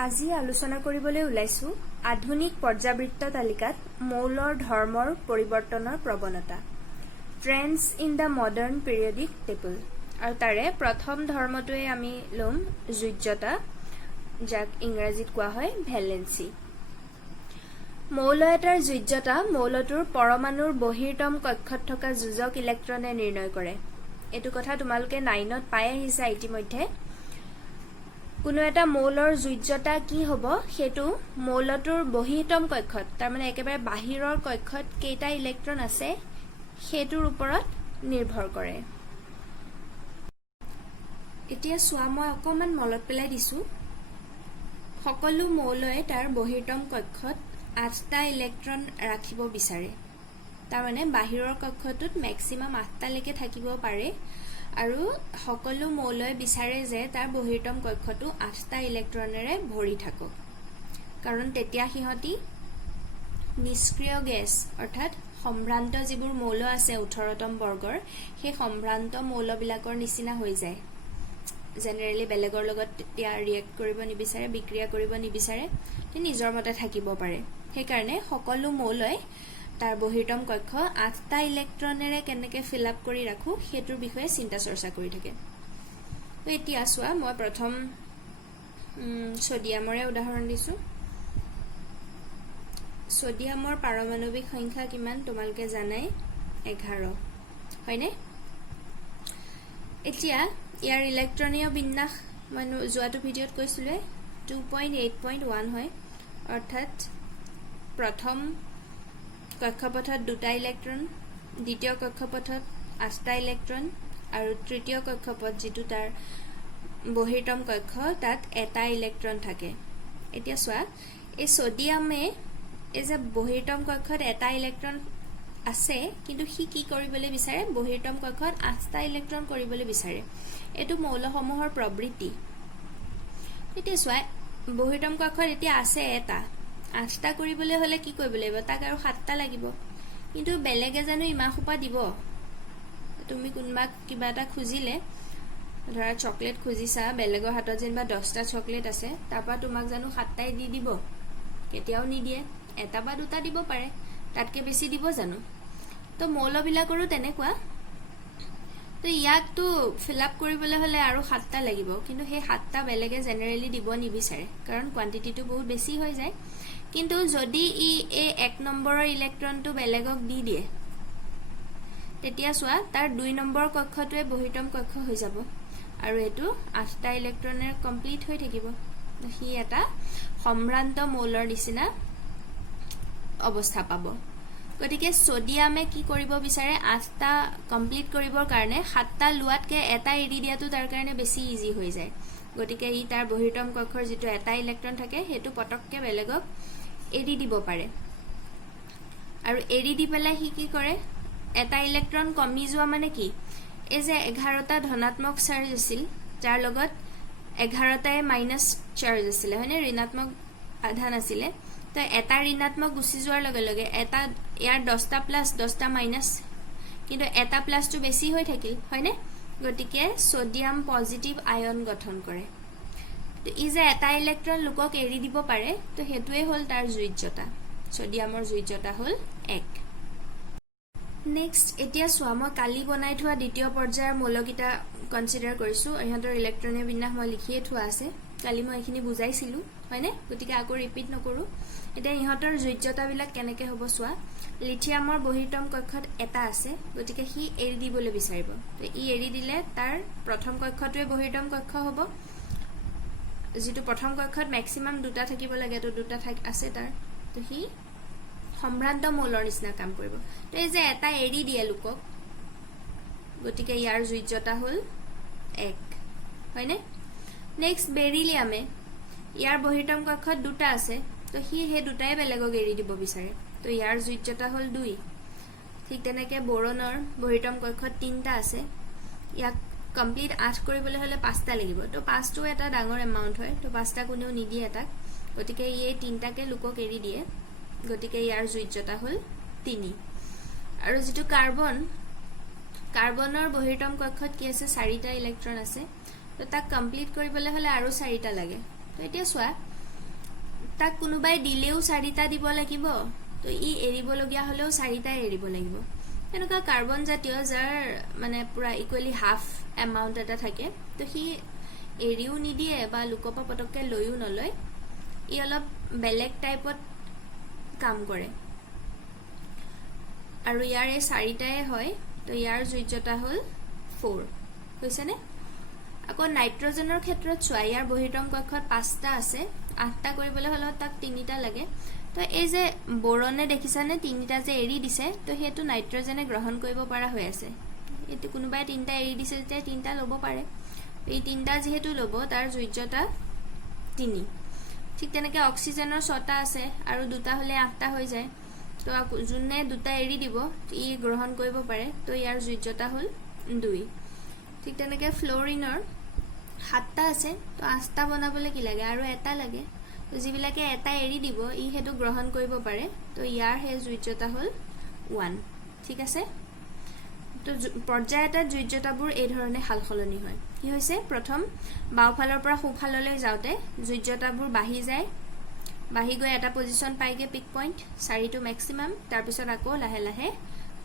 আজি আলোচনা কৰিবলৈ ওলাইছো আধুনিক পৰ্যাবৃত্ত তালিকাত মৌলৰ ধৰ্মৰ পৰিৱৰ্তনৰ প্ৰৱণতা trends in the modern periodic table আৰু তাৰে প্ৰথম ধৰ্মটোৱে আমি লম যোজ্যতা যাক ইংৰাজীত কোৱা হয় ভ্যালেন্সি মৌল এটাৰ যোজ্যতা মৌলটোৰ পৰমাণুৰ বহিৰ্তম কক্ষত থকা যোজক ইলেক্ট্ৰনে নিৰ্ণয় কৰে এটো কথা তোমালোকে 9ত পাই আহিছা ইতিমধ্যে কোনো এটা মৌলৰ যোজ্যতা কি হ'ব হেতু মৌলটোৰ বহিৰ্তম কক্ষত তাৰ মানে একেবাৰে বাহিৰৰ কক্ষত কেইটা ইলেক্ট্ৰন আছে হেতুৰ ওপৰত নিৰ্ভৰ কৰে এতিয়া সোৱা মই অকমান মলত পেলাই দিছো সকলো মৌলয়ে তাৰ বহিৰ্তম কক্ষত 8টা ইলেক্ট্ৰন ৰাখিব বিচাৰে তাৰ মানে বাহিৰৰ কক্ষটোত ম্যাক্সিমাম 8টা লৈকে থাকিব পাৰে আৰু সকলো মৌলয়ে বিচাৰে যে তাৰ বহিৰ্তম কক্ষটো 8টা ইলেক্ট্ৰনেৰে ভৰি থাকক কাৰণ তেতিয়া হিহতি নিষ্ক্ৰিয় গ্যাস অৰ্থাৎ সম্ভ্ৰান্ত যিবোৰ মৌল আছে 18তম বৰ্গৰ সেই সম্ভ্ৰান্ত মৌলবিলাকৰ নিচিনা হৈ যায় জেনাৰেলি বেলেগৰ লগত তেতিয়া ৰিয়েক্ট কৰিব নিবিচাৰে বিক্ৰিয়া কৰিব নিবিচাৰে তে নিজৰ মতে থাকিব পাৰে সেই কাৰণে সকলো মৌলয়ে তাৰ বহিৰ্তম কক্ষ 8টা ইলেক্ট্ৰনেৰে কেনেকৈ ফিল আপ কৰি ৰাখো হেতুৰ বিষয়ে চিন্তা চৰ্চা কৰি থাকে তো এতিয়া সোৱা মই প্ৰথম সোডিয়ামৰে উদাহৰণ দিছো সোডিয়ামৰ পাৰমাণৱিক সংখ্যা কিমান তোমালোকে জানাই 11 হয়নে এতিয়া ইয়াৰ ইলেক্ট্ৰনীয় বিন্যাস মই যোৱাটো ভিডিঅত কৈছিলে 2.8.1 হয় অৰ্থাৎ প্ৰথম কক্ষপথত 2টা ইলেক্ট্ৰন দ্বিতীয় কক্ষপথত 8টা ইলেক্ট্ৰন আৰু তৃতীয় কক্ষপথ যেটো তাৰ বহিৰ্তম কক্ষ তাত এটা ইলেক্ট্ৰন থাকে এতিয়া সোৱা এই সোডিয়ামে এই যে বহিৰ্তম কক্ষত এটা ইলেক্ট্ৰন আছে কিন্তু হি কি কৰিবলৈ বিচাৰে বহিৰ্তম কক্ষত 8টা ইলেক্ট্ৰন কৰিবলৈ বিচাৰে এটো মৌলসমূহৰ প্ৰবৃত্তি এতিয়া সোৱা বহিৰ্তম কক্ষত এতিয়া আছে এটা 8টা কৰিবলৈ হলে কি কৰিব লাগিব তাক আৰু 7টা লাগিব কিন্তু বেলেগে জানো ইমাখোপা দিব তুমি কোনবা কিবা এটা খুজিলে ধৰা চকলেট খুজিছা বেলেগৰ হাতত যেনবা 10টা চকলেট আছে তাৰপা তোমাক জানো 7টাই দি দিব কেতিয়াও নিদিয়ে এটা বা দুটা দিব পাৰে তাতকে বেছি দিব জানো তো মৌলবিলাকৰো তেনেকুৱা তো ইয়াকটো ফিল আপ কৰিবলৈ হলে আৰু 7টা লাগিব কিন্তু সেই 7টা বেলেগে জেনাৰেলি দিব নিবিচাৰে কাৰণ কোৱান্টিটিটো বহুত বেছি হৈ যায় কিন্তু যদি ই এই 1 নম্বৰৰ ইলেক্ট্ৰনটো বেলেগক দি দিয়ে তেতিয়া সোৱা তাৰ 2 নম্বৰ কক্ষটোৱে বহিৰ্তম কক্ষ হৈ যাব আৰু এটো 8টা ইলেক্ট্ৰনেৰে কমপ্লিট হৈ থাকিব হি এটা সম্ভ্ৰান্ত মৌলৰ নিচিনা অৱস্থা পাব গতিকে সোডিয়ামে কি কৰিব বিচাৰে 8টা কমপ্লিট কৰিবৰ কাৰণে 7টা লুৱাতকে এটা এৰি দিয়াটো তাৰ কাৰণে বেছি ইজি হৈ যায় গতিকে ই তাৰ বহিৰ্তম কক্ষৰ যেটো এটা ইলেক্ট্ৰন থাকে হেতু পটককে বেলেগক এৰি দিব পাৰে আৰু এৰি দি পেলাই হি কি কৰে এটা ইলেক্ট্ৰন কমি যোৱা মানে কি এই যে 11টা ধনাত্মক চাৰ্জ আছিল যাৰ লগত 11টাই মাইনাস চাৰ্জ আছিল হয়নে ঋণাত্মক আধান আছিল তো এটা ঋণাত্মক গুচি যোৱাৰ লগে লগে এটা ইয়াৰ 10টা প্লাস 10টা মাইনাস কিন্তু এটা প্লাসটো বেছি হৈ থাকিল হয়নে গতিকে সোডিয়াম পজিটিভ আয়ন গঠন কৰে তো ই যে এটা ইলেক্ট্ৰন লোকক এৰি দিব পাৰে তো হেতুৱে হল তাৰ যোজ্যতা সোডিয়ামৰ যোজ্যতা হল 1 নেক্সট এতিয়া সোৱা মই কালি বনাই থোৱা দ্বিতীয় পৰ্যায়ৰ মৌলকিটা কনসিডাৰ কৰিছো ইহঁতৰ ইলেক্ট্ৰনীয় বিন্যাস মই লিখিয়ে থোৱা আছে কালি মই এখিনি বুজাইছিলো হয়নে গতিকে আকৌ ৰিপিট নকৰো এতিয়া ইহঁতৰ যোজ্যতাবিলাক কেনেকৈ হ'ব সোৱা লিথিয়ামৰ বহিৰ্তম কক্ষত এটা আছে গতিকে হি এৰি দিবলৈ বিচাৰিব তো ই এৰি দিলে তাৰ প্ৰথম কক্ষটোৱে বহিৰ্তম কক্ষ হ'ব যেটো প্ৰথম কক্ষত ম্যাক্সিমাম 2টা থাকিব লাগে তো 2টা আছে তাৰ তো হি সম্ভ্ৰান্ত মৌলৰ নিচিনা কাম কৰিব তো এই যে এটা এৰি দিয়ে লোকক গতিকে ইয়াৰ যোজ্যতা হল 1 হয়নে নেক্সট বেৰিলিয়ামে ইয়াৰ বহিৰ্তম কক্ষত 2টা আছে তো হি হে 2টাই বেলেগক এৰি দিব বিচাৰে তো ইয়াৰ যোজ্যতা হল 2 ঠিক তেনেকৈ বোৰনৰ বহিৰ্তম কক্ষত 3টা আছে ইয়াক কমপ্লিট 8 কৰিবলৈ হলে 5টা লাগিব তো 5টো এটা ডাঙৰ এমাউন্ট হয় তো 5টা কোনেও নিদিয়ে এটা গতিকে এই 3টাকে লোকক এৰি দিয়ে গতিকে ইয়াৰ যোজ্যতা হল 3 আৰু যেটো কাৰ্বনৰ বহিৰ্তম কক্ষত কি আছে 4টা ইলেক্ট্ৰন আছে তো তাক কমপ্লিট কৰিবলৈ হলে আৰু 4টা লাগে তো এতিয়া সোৱা তাক কোনোবাই দিলেও 4টা দিব লাগিব, তো ই এৰিবলগীয়া হলেও 4টাই এৰিব লাগিব। এনেকুৱা কাৰ্বন জাতীয় যাৰ মানে পুৰা ইকুৱেলি হাফ এমাউণ্ট এটা থাকে, তো সি এৰিও নিদিয়ে বা লোকৰ পৰা পটককৈ লৈও নলয়, ই অলপ বেলেগ টাইপত কাম কৰে। আৰু ইয়াৰ এই 4টাই হয়, তো ইয়াৰ যোজ্যতা হ'ল 4, হৈছেনে? আকৌ নাইট্ৰজেনৰ ক্ষেত্ৰত চোৱা, ইয়াৰ বহিৰ্তম কক্ষত 5টা আছে, 8টা কৰিবলৈ হ'লে তাক 3টা লাগে। তো এই যে বোৰনে দেখিছানে 3টা যে এৰি দিছে, তো সেইটো নাইট্ৰজেনে গ্ৰহণ কৰিব পৰা হৈ আছে। এইটো কোনোবাই 3টা এৰি দিছে যেতিয়া 3টা ল'ব পাৰে, এই 3টা যিহেতু ল'ব তাৰ যোজ্যতা 3। ঠিক তেনেকৈ অক্সিজেনৰ 6টা আছে আৰু 2টা হ'লে 8টা হৈ যায়। তো যোনে 2টা এৰি দিব ই গ্ৰহণ কৰিব পাৰে, তো ইয়াৰ যোজ্যতা হ'ল 2। ঠিক তেনেকৈ ফ্ল'ৰিনৰ 7টা আছে, তো 8টা বনাবলৈ কি লাগে আৰু 1টা লাগে। তো যিবিলাকে 1টা এৰি দিব ই সেইটো গ্ৰহণ কৰিব পাৰে, তো ইয়াৰ সেই যোজ্যতা হ'ল 1। ঠিক আছে? তো পৰ্যায় এটাত যোজ্যতাবোৰ এই ধৰণে সাল সলনি হয়। কি হৈছে, প্ৰথম বাওঁফালৰ পৰা সোঁফাললৈ যাওঁতে যোজ্যতাবোৰ বাঢ়ি যায়, বাঢ়ি গৈ এটা পজিশ্যন পাইগে পিক পইণ্ট, 4টো মেক্সিমাম, তাৰপিছত আকৌ লাহে লাহে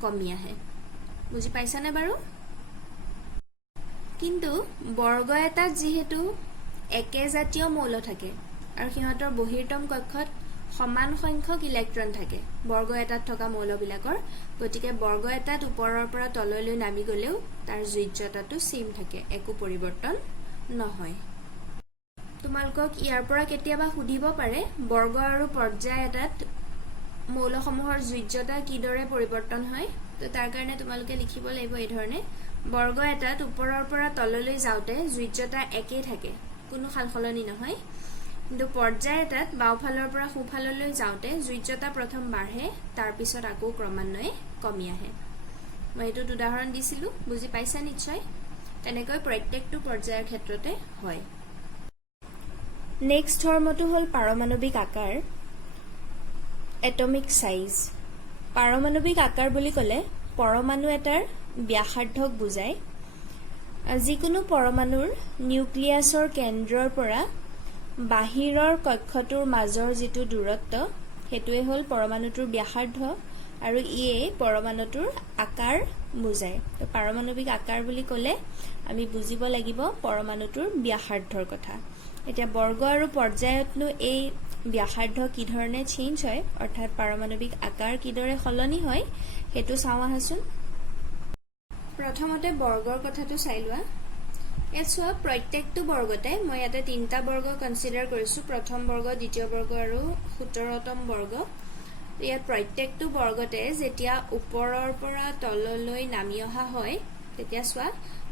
কমি আহে। বুজি পাইছানে বাৰু? কিন্তু বৰ্গ এটাত যিহেতু একেজাতীয় মৌল থাকে আৰু সিহঁতৰ বহিৰ্তম কক্ষত সমান সংখ্যক ইলেক্ট্ৰন থাকে বৰ্গ এটাত থকা মৌলবিলাকৰ, গতিকে বৰ্গ এটাত ওপৰৰ পৰা তললৈ নামি গ'লেও তাৰ যোজ্যতাটো সেম থাকে, একো পৰিৱৰ্তন নহয়। তোমালোকক ইয়াৰ পৰা কেতিয়াবা সুধিব পাৰে বৰ্গ আৰু পৰ্যায় এটাত মৌলসমূহৰ যোজ্যতা কিদৰে পৰিৱৰ্তন হয়। তো তাৰ কাৰণে তোমালোকে লিখিব লাগিব এই ধৰণে, বৰ্গ এটাত ওপৰৰ পৰা তললৈ যাওঁতে যোজ্যতা একেই থাকে, কোনো সালসলনি নহয়। কিন্তু পৰ্যায় এটাত বাওঁফালৰ পৰা সোঁফাললৈ যাওঁতে যোজ্যতা প্ৰথম বাঢ়ে, তাৰপিছত আকৌ ক্ৰমান্বয়ে কমি আহে। মই এইটোত উদাহৰণ দিছিলোঁ, বুজি পাইছা নিশ্চয়? তেনেকৈ প্ৰত্যেকটো পৰ্যায়ৰ ক্ষেত্ৰতে হয়। নেক্সট ধৰ্মটো হ'ল পাৰমাণৱিক আকাৰ, এটমিক চাইজ। পাৰমাণৱিক আকাৰ বুলি ক'লে পৰমাণু এটাৰ ব্যাসাৰ্ধক বুজায়। যিকোনো পৰমাণুৰ নিউক্লিয়াছৰ কেন্দ্ৰৰ পৰা বাহিৰৰ কক্ষটোৰ মাজৰ যিটো দূৰত্ব, সেইটোৱে হ'ল পৰমাণুটোৰ ব্যাসাৰ্ধ, আৰু ইয়ে পৰমাণুটোৰ আকাৰ বুজায়। তো পাৰমাণৱিক আকাৰ বুলি ক'লে আমি বুজিব লাগিব পৰমাণুটোৰ ব্যাসাৰ্ধৰ কথা। এতিয়া বৰ্গ আৰু পৰ্যায়তনো এই ব্যাসাৰ্ধ কি ধৰণে চেঞ্জ হয়, অৰ্থাৎ পাৰমাণৱিক আকাৰ কিদৰে সলনি হয়, সেইটো চাওঁ আহাচোন। প্ৰথমতে বৰ্গৰ কথাটো চাই লোৱা। ইয়াত চোৱা, প্ৰত্যেকটো বৰ্গতে মই ইয়াতে 3টা বৰ্গ কনচিডাৰ কৰিছোঁ, প্ৰথম বৰ্গ, দ্বিতীয় বৰ্গ আৰু 17তম বৰ্গ। ইয়াত প্ৰত্যেকটো বৰ্গতে যেতিয়া ওপৰৰ পৰা তললৈ নামি অহা হয়, তেতিয়া চোৱা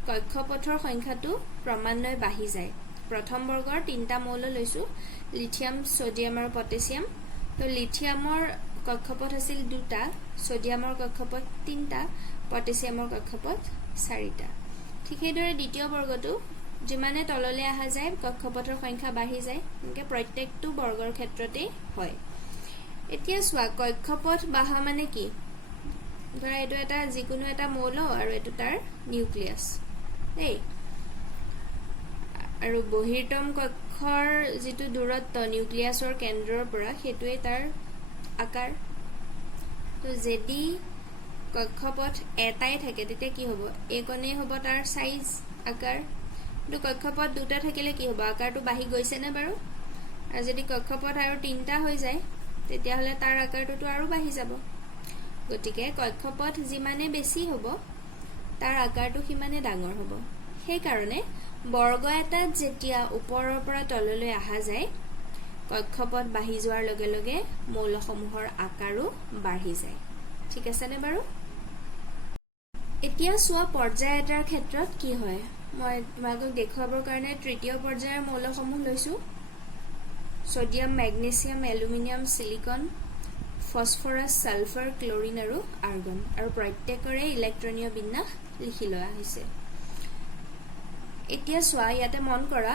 কক্ষপথৰ সংখ্যাটো ক্ৰমান্বয়ে বাঢ়ি যায়। প্ৰথম বৰ্গৰ 3টা মৌল লৈছোঁ, লিথিয়াম, ছডিয়াম আৰু পটেছিয়াম। তো লিথিয়ামৰ কক্ষপথ আছিল 2টা, ছডিয়ামৰ কক্ষপথ 3টা, পটেছিয়ামৰ কক্ষপথ 4টা। ঠিক সেইদৰে দ্বিতীয় বৰ্গটো যিমানে তললৈ অহা যায় কক্ষপথৰ সংখ্যা বাঢ়ি যায়, এনেকৈ প্ৰত্যেকটো বৰ্গৰ ক্ষেত্ৰতেই হয়। এতিয়া চোৱা, কক্ষপথ বাঢ়া মানে কি? ধৰা এইটো এটা যিকোনো এটা মৌল আৰু এইটো তাৰ নিউক্লিয়াছ দেই, আৰু বহিৰ্তম কক্ষৰ যিটো দূৰত্ব নিউক্লিয়াছৰ কেন্দ্ৰৰ পৰা, সেইটোৱে তাৰ আকাৰ। তো যদি কক্ষপথ এটাই থাকে তেতিয়া কি হ'ব, এইকণেই হ'ব তাৰ চাইজ, আকাৰ। কিন্তু কক্ষপথ 2টা থাকিলে কি হ'ব, আকাৰটো বাঢ়ি গৈছেনে বাৰু? আৰু যদি কক্ষপথ আৰু 3টা হৈ যায় তেতিয়াহ'লে তাৰ আকাৰটোতো আৰু বাঢ়ি যাব। গতিকে কক্ষপথ যিমানে বেছি হ'ব তাৰ আকাৰটো সিমানে ডাঙৰ হ'ব। সেইকাৰণে বৰ্গ এটাত যেতিয়া ওপৰৰ পৰা তললৈ অহা যায়, কক্ষপথ বাঢ়ি যোৱাৰ লগে লগে মৌলসমূহৰ আকাৰো বাঢ়ি যায়। ঠিক আছেনে বাৰু? এতিয়া চোৱা, পৰ্যায় এটাৰ ক্ষেত্ৰত কি হয়। মই তোমালোকক দেখুৱাবৰ কাৰণে তৃতীয় পৰ্যায়ৰ মৌলসমূহ লৈছোঁ, sodium, magnesium, aluminium, silicon, phosphorus, sulphur, chlorine আৰু আৰ্গন, আৰু প্ৰত্যেকৰে ইলেক্ট্ৰনীয় বিন্যাস লিখি লোৱা হৈছে। এতিয়া চোৱা, ইয়াতে মন কৰা,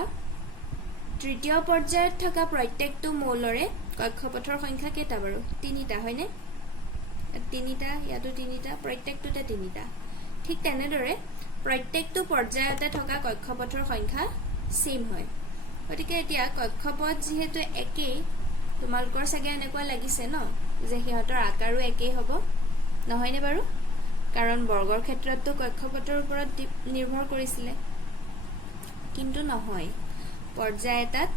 তৃতীয় পৰ্যায়ত থকা প্ৰত্যেকটো মৌলৰে কক্ষপথৰ সংখ্যা কেইটা বাৰু? 3টা, হয়নে? 3টা, ইয়াতো 3টা, প্ৰত্যেকটোতে 3টা। ঠিক তেনেদৰে প্ৰত্যেকটো পৰ্যায়তে থকা কক্ষপথৰ সংখ্যা সেম হয়। গতিকে এতিয়া কক্ষপথ যিহেতু একেই, তোমালোকৰ চাগে এনেকুৱা লাগিছে ন যে সিহঁতৰ আকাৰো একেই হ'ব নহয়নে বাৰু কাৰণ বৰ্গৰ ক্ষেত্ৰতটো কক্ষপথৰ ওপৰত নিৰ্ভৰ কৰিছিলে কিন্তু নহয় পৰ্যায় এটাত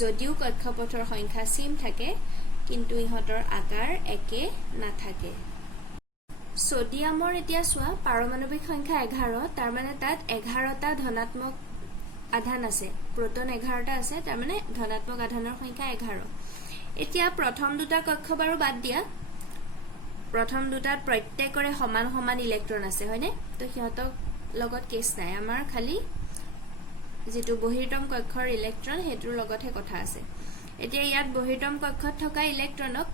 যদিও কক্ষপথৰ সংখ্যা সীম থাকে কিন্তু ইহঁতৰ আকাৰ একে নাথাকে সোডিয়ামৰ এতিয়া চোৱা পাৰমাণৱিক সংখ্যা 11 তাৰ মানে তাত 11টা ধনাত্মক আধান আছে প্ৰোটন 11টা আছে তাৰ মানে ধনাত্মক আধানৰ সংখ্যা 11 এতিয়া প্ৰথম দুটা কক্ষ বাৰু বাদ দিয়া প্ৰথম দুটাত প্ৰত্যেকৰে সমান সমান ইলেক্ট্ৰন আছে হয়নে তো সিহঁতক লগত কেছ নাই আমাৰ খালি যেটো বহিৰ্তম কক্ষৰ ইলেক্ট্ৰন হেতুৰ লগতহে কথা আছে এতিয়া ইয়াত বহিৰ্তম কক্ষত থকা ইলেক্ট্ৰনক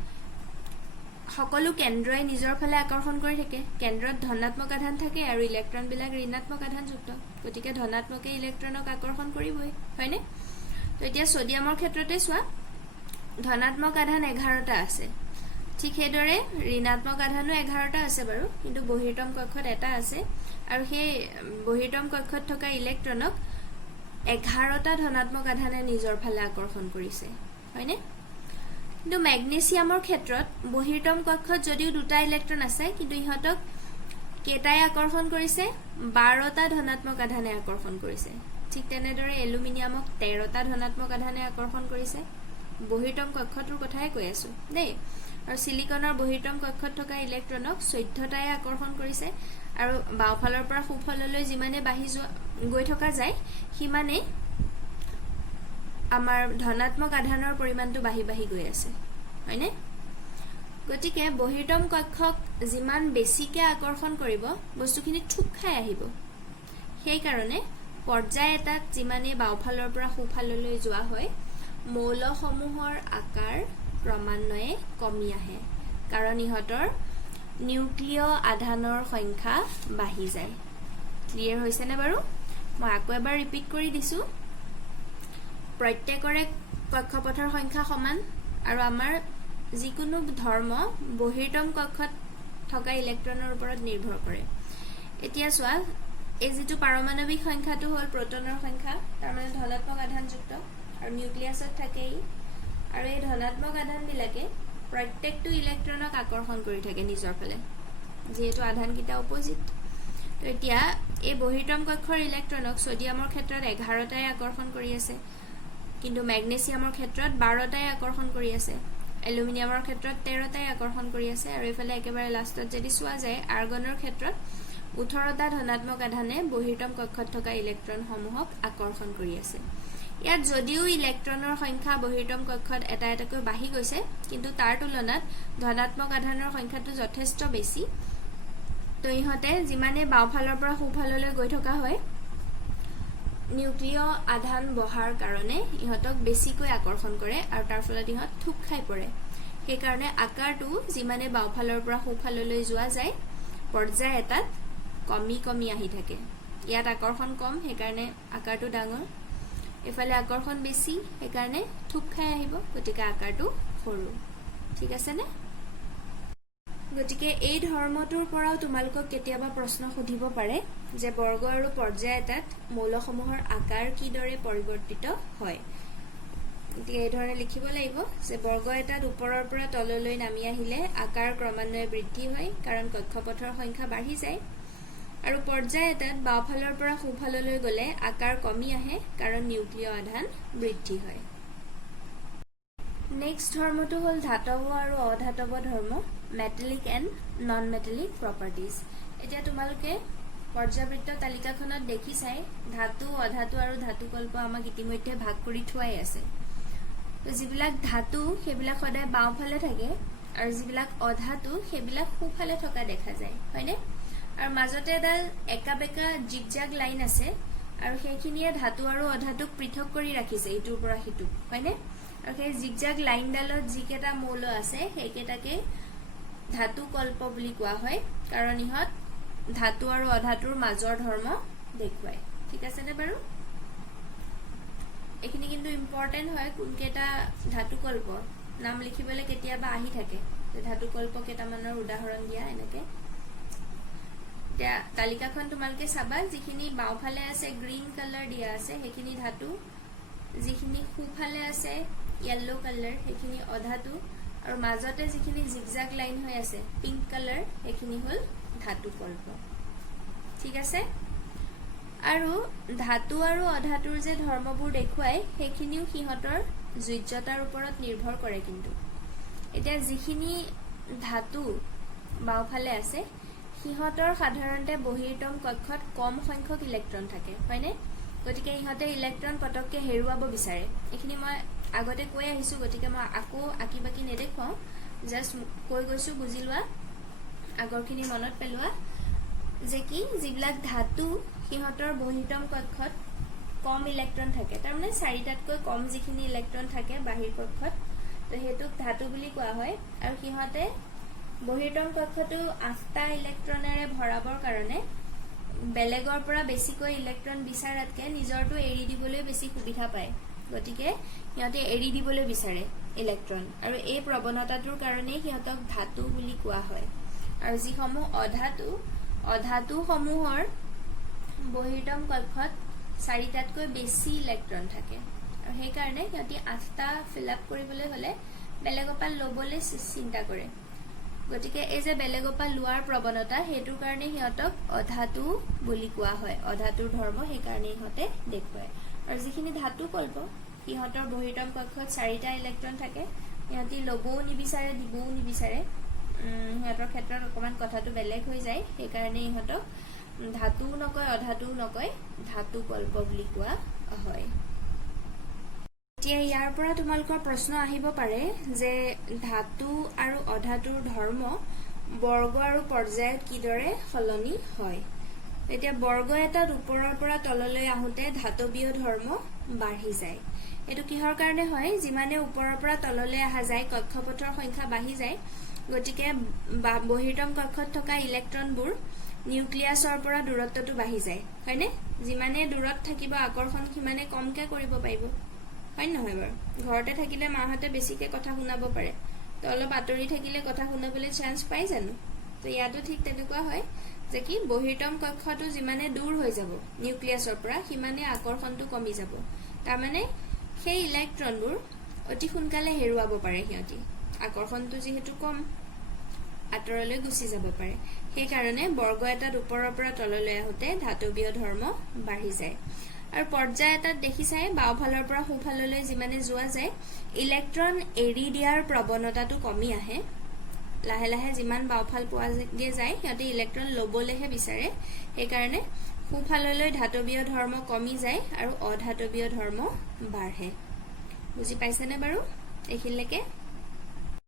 সকলো কেন্দ্ৰই নিজৰ ফালে আকৰ্ষণ কৰি থাকে কেন্দ্ৰত ধনাত্মক আধান থাকে আৰু ইলেক্ট্ৰন বিলাক ঋণাত্মক আধান যুক্ত গতিকে ধনাত্মকে ইলেক্ট্ৰনক আকৰ্ষণ কৰিবই হয়নে তো এতিয়া সোডিয়ামৰ ক্ষেত্ৰতে চোৱা ধনাত্মক আধান 11টা আছে ঠিক হেদৰে ঋণাত্মক আধানো 11টা আছে বাৰু কিন্তু বহিৰ্তম কক্ষত এটা আছে আৰু সেই বহিৰ্তম কক্ষত থকা ইলেক্ট্ৰনক 11টা ধনাত্মক আধানে নিজৰ ফালে আকৰ্ষণ কৰিছে হয়নে কিন্তু ম্যাগনেসিয়ামৰ ক্ষেত্ৰত বহিৰ্তম কক্ষত যদিও দুটা ইলেক্ট্ৰন আছে কিন্তু ইহঁতক কেটাই আকৰ্ষণ কৰিছে 12টা ধনাত্মক আধানে আকৰ্ষণ কৰিছে ঠিক তেনেদৰে এলুমিনিয়ামক 13টা ধনাত্মক আধানে আকৰ্ষণ কৰিছে বহিৰ্তম কক্ষটোৰ কথাই কৈ আছো দেই আৰু সিলিকনৰ বহিৰ্তম কক্ষত থকা ইলেক্ট্ৰনক 14টাই আকৰ্ষণ কৰিছে আৰু বাওফালৰ পৰা সোফাললৈ যিমানে বাঢ়ি গৈ থকা যায় সিমানে আমাৰ ধনাত্মক আধানৰ পৰিমাণটো বাঢ়ি গৈ আছে হয়নে গতিকে বহিৰ্তম কক্ষক যিমান বেছিকে আকৰ্ষণ কৰিব বস্তুখিনি ঠুক খাই আহিব সেই কাৰণে পৰ্যায় এটাত যিমানে বাওফালৰ পৰা সোফাললৈ যোৱা হয় মৌলসমূহৰ আকাৰ ক্ৰমান্বয়ে কমি আহে কাৰণ ইহঁতৰ নিউক্লিয় আধানৰ সংখ্যা বাঢ়ি যায় ক্লিয়াৰ হৈছে নে বাৰু মই আকৌ এবাৰ ৰিপিট কৰি দিছো প্ৰত্যেকৰে কক্ষপথৰ সংখ্যা সমান আৰু আমাৰ যিকোনো ধৰ্ম বহিৰ্তম কক্ষত থকা ইলেক্ট্ৰনৰ ওপৰত নিৰ্ভৰ কৰে এতিয়া চোৱা এই যেটো পাৰমাণৱিক সংখ্যাটো হ'ল প্ৰোটনৰ সংখ্যা তাৰ মানে ধনাত্মক আধান যুক্ত আৰু নিউক্লিয়াছত থাকেই আৰু এই ধনাত্মক আধান বিলাকে প্ৰত্যেকটো ইলেক্ট্ৰনক আকৰ্ষণ কৰি থাকে নিজৰ ফালে যেহেতু আধান কিটা অপোজিট তো এতিয়া এই বহিৰ্তম কক্ষৰ ইলেক্ট্ৰনক সোডিয়ামৰ ক্ষেত্ৰত 11টাই আকৰ্ষণ কৰি আছে কিন্তু ম্যাগনেসিয়ামৰ ক্ষেত্ৰত 12টাই আকৰ্ষণ কৰি আছে এলুমিনিয়ামৰ ক্ষেত্ৰত 13টাই আকৰ্ষণ কৰি আছে আৰু এফালে একেবাৰে লাষ্টত যদি চোৱা যায় আৰ্গনৰ ক্ষেত্ৰত 18টা ধনাত্মক আধানে বহিৰ্তম কক্ষত থকা ইলেক্ট্ৰন সমূহক আকৰ্ষণ কৰি আছে ইয়াত যদিও ইলেক্ট্ৰনৰ সংখ্যা বহিৰ্তম কক্ষত এটা এটাকৈ বাঢ়ি গৈছে কিন্তু তাৰ তুলনাত ধনাত্মক আধানৰ সংখ্যাটো যথেষ্ট বেছি তো ইহঁতে যিমানে বাওফালৰ পৰা সোফাললৈ গৈ থকা হয় নিউক্লিয় আধান বহাৰ কাৰণে ইহঁতক বেছিকৈ আকৰ্ষণ কৰে আৰু তাৰ ফলত ইহঁত ঠুক খাই পৰে সেই কাৰণে আকাৰটো যিমানে বাওফালৰ পৰা সোফাললৈ যোৱা যায় পৰ্যায় এটাত কমি আহি থাকে ইয়াত আকৰ্ষণ কম সেই কাৰণে আকাৰটো ডাঙৰ এফালে আকৰ্ষণ বেছি সেই কাৰণে ঠুক খাই আহিব গতিকে আকাৰটো সৰু ঠিক আছে নে গতিকে এই ধৰ্মটোৰ পৰাও তোমালোকক কেতিয়াবা প্ৰশ্ন সুধিব পাৰে যে বৰ্গ আৰু পৰ্যায় এটাত মৌলসমূহৰ আকাৰ কিদৰে পৰিৱৰ্তিত হয় গতিকে এই ধৰণে লিখিব লাগিব যে বৰ্গ এটাত ওপৰৰ পৰা তললৈ নামি আহিলে আকাৰ ক্ৰমান্বয়ে বৃদ্ধি হয় কাৰণ কক্ষপথৰ সংখ্যা বাঢ়ি যায় আৰু পৰ্যায় এটাত বাওফালৰ পৰা সোফাললৈ গলে আকাৰ কমি আহে কাৰণ নিউক্লিয় আধান বৃদ্ধি হয় নেক্সট ধৰ্মটো হ'ল ধাতৱ আৰু অধাতৱ ধৰ্ম metallic and non metallic properties এতিয়া তোমালোকে পৰ্যাবৃত্ত তালিকাখনত দেখিছাই ধাতু অধাতু আৰু ধাতুকল্প আমাক ইতিমধ্যে ভাগ কৰি থোৱাই আছে তো যিবিলাক ধাতু সেইবিলাক সদায় বাওফালে থাকে আৰু যিবিলাক অধাতু সেইবিলাক সোফালে থকা দেখা যায় হয়নে আৰু মাজতে এডাল একাবেকা জিগজাগ লাইন আছে আৰু সেইখিনিয়ে ধাতু আৰু অধাতুক পৃথক কৰি ৰাখিছে ইটোৰ পৰা সিটো হয়নে আৰু সেই জিগজাগ লাইনডালত যিকেইটা মৌল আছে সেইকেইটাকে ধাতু কল্প বুলি কোৱা হয় কাৰণ ইহঁত ধাতু আৰু অধাতুৰ মাজৰ ধৰ্ম দেখুৱায় ঠিক আছে নে বাৰু এখিনি কিন্তু ইম্পৰ্টেন্ট হয় কোনকেইটা ধাতু কল্প নাম লিখিবলৈ কেতিয়াবা আহি থাকে ধাতু কল্প কেইটামানৰ উদাহৰণ দিয়া এনেকে এতিয়া তালিকাখন তোমালোকে চাবা যিখিনি বাওফালে আছে গ্ৰীণ কালাৰ দিয়া আছে সেইখিনি ধাতু যিখিনি সোফালে আছে येलो কালাৰ সেইখিনি অধাতু আৰু মাজতে যিখিনি জিগজাগ লাইন হৈ আছে পিংক কালাৰ সেইখিনি হল ধাতু কল্প ঠিক আছে আৰু ধাতু আৰু অধাতুৰ যে ধৰ্মবোৰ দেখুৱাই সেইখিনিও সিহঁতৰ জুজ্যতাৰ ওপৰত নিৰ্ভৰ কৰে কিন্তু এতিয়া যিখিনি ধাতু বাওফালে আছে সিহঁতৰ সাধাৰণতে বহিৰ্তম কক্ষত কম সংখ্যক ইলেক্ট্ৰন থাকে হয়নে গতিকে ইহঁতে ইলেক্ট্ৰন পটককে হেৰুৱাব বিচাৰে এইখিনি মই আগতে কৈ আহিছো গতিকে মই আকৌ আকি বাকি নেদেখুৱাও জাস্ট কৈ গৈছো বুজি লোৱা আগৰখিনি মনত পেলোৱা যে কি যিবিলাক ধাতু সিহঁতৰ বহিৰ্তম কক্ষত কম ইলেক্ট্ৰন থাকে তাৰমানে 4টাতকৈ কম যিখিনি ইলেক্ট্ৰন থাকে বাহিৰ কক্ষত তো হেতুক ধাতু বুলি কোৱা হয় আৰু সিহঁতে বহিৰ্তম কক্ষটো 8টা ইলেক্ট্ৰনেৰে ভৰাবৰ কাৰণে বেলেগৰ পৰা বেছিকৈ ইলেক্ট্ৰন বিচাৰাতকে নিজৰটো এৰি দিবলৈ বেছি সুবিধা পায় গতিকে সিহঁতে এৰি দিবলৈ বিচাৰে ইলেক্ট্ৰন আৰু এই প্ৰৱণতাটোৰ কাৰণে সিহঁতক ধাতু বুলি কোৱা হয় আৰু যিসমূহ অধাতু সমূহৰ বহিৰ্তম কক্ষত 4টাতকৈ বেছি ইলেক্ট্ৰন থাকে আৰু সেই কাৰণে সিহঁতি 8টা ফিল আপ কৰিবলৈ হলে বেলেগৰ লবলৈ চিন্তা কৰে গতিকে এই যে বেলেগৰ লোৱাৰ প্ৰৱণতা হেতুৰ কাৰণে সিহঁতক অধাতু বুলি কোৱা হয় অধাতুৰ ধৰ্ম সেই কাৰণে ইহঁতে দেখুৱায় আৰু যিখিনি ধাতু কল্প সিহঁতৰ বহিৰ্তম কক্ষত 4টা ইলেক্ট্ৰন থাকে সিহঁতি লবও নিবিচাৰে দিবও নিবিচাৰে সিহঁতৰ ক্ষেত্ৰত অকমান কথাটো বেলেগ হৈ যায় সেই কাৰণে ইহঁতক ধাতু নকয় অধাতু নকয় ধাতু কল্প বুলি কোৱা হয় এতিয়া ইয়াৰ পৰা তোমালোকৰ প্ৰশ্ন আহিব পাৰে যে ধাতু আৰু অধাতুৰ ধৰ্ম বৰ্গ আৰু পৰ্যায়ত কিদৰে সলনি হয় এতিয়া বৰ্গ এটাত ওপৰৰ পৰা তললৈ আহোতে ধাতৱীয় ধৰ্ম বাঢ়ি যায় এটো কিহৰ কাৰণে হয় যিমানে ওপৰৰ পৰা তললৈ আহা যায় কক্ষপথৰ সংখ্যা বাঢ়ি যায় গতিকে বহিৰ্তম কক্ষত থকা ইলেক্ট্ৰনবোৰ নিউক্লিয়াছৰ পৰা দূৰত্বটো বাঢ়ি যায় হয়নে যিমানে দূৰত থাকিব আকৰ্ষণ সিমানে কমকে কৰিব পাৰিব হয় নহয় বাৰু ঘৰতে থাকিলে মাহঁতে বেছিকে কথা শুনাব পাৰে তো অলপ আতৰি থাকিলে কথা শুনাবলৈ চান্স পাই জানো তো ইয়াতো ঠিক তেনেকুৱা হয় যে কি বহিৰ্তম কক্ষটো যিমানে দূৰ হৈ যাব নিউক্লিয়াছৰ পৰা সিমানে আকৰ্ষণটো কমি যাব তাৰ মানে সেই ইলেক্ট্ৰনবোৰ অতি সোনকালে হেৰুৱাব পাৰে সিহঁতি আকৰ্ষণটো যেহেতু কম আতৰলৈ গুচি যাব পাৰে সেই কাৰণে বৰ্গ এটাত ওপৰৰ পৰা তললৈ আহোতে ধাতৱীয় ধৰ্ম বাঢ়ি যায় আৰু পৰ্যায় এটাত দেখিছাই বাওফালৰ পৰা সোঁফাললৈ যিমানে যোৱা যায় ইলেক্ট্ৰন এৰি দিয়াৰ প্ৰৱণতাটো কমি আহে লাহে লাহে যিমান বাওফাল পোৱা যায় সিহঁতে ইলেক্ট্ৰন লবলৈহে বিচাৰে সেই কাৰণে সোঁফাললৈ ধাতৱীয় ধৰ্ম কমি যায় আৰু অধাতৱীয় ধৰ্ম বাঢ়ে বুজি পাইছেনে বাৰু এইখিনিলৈকে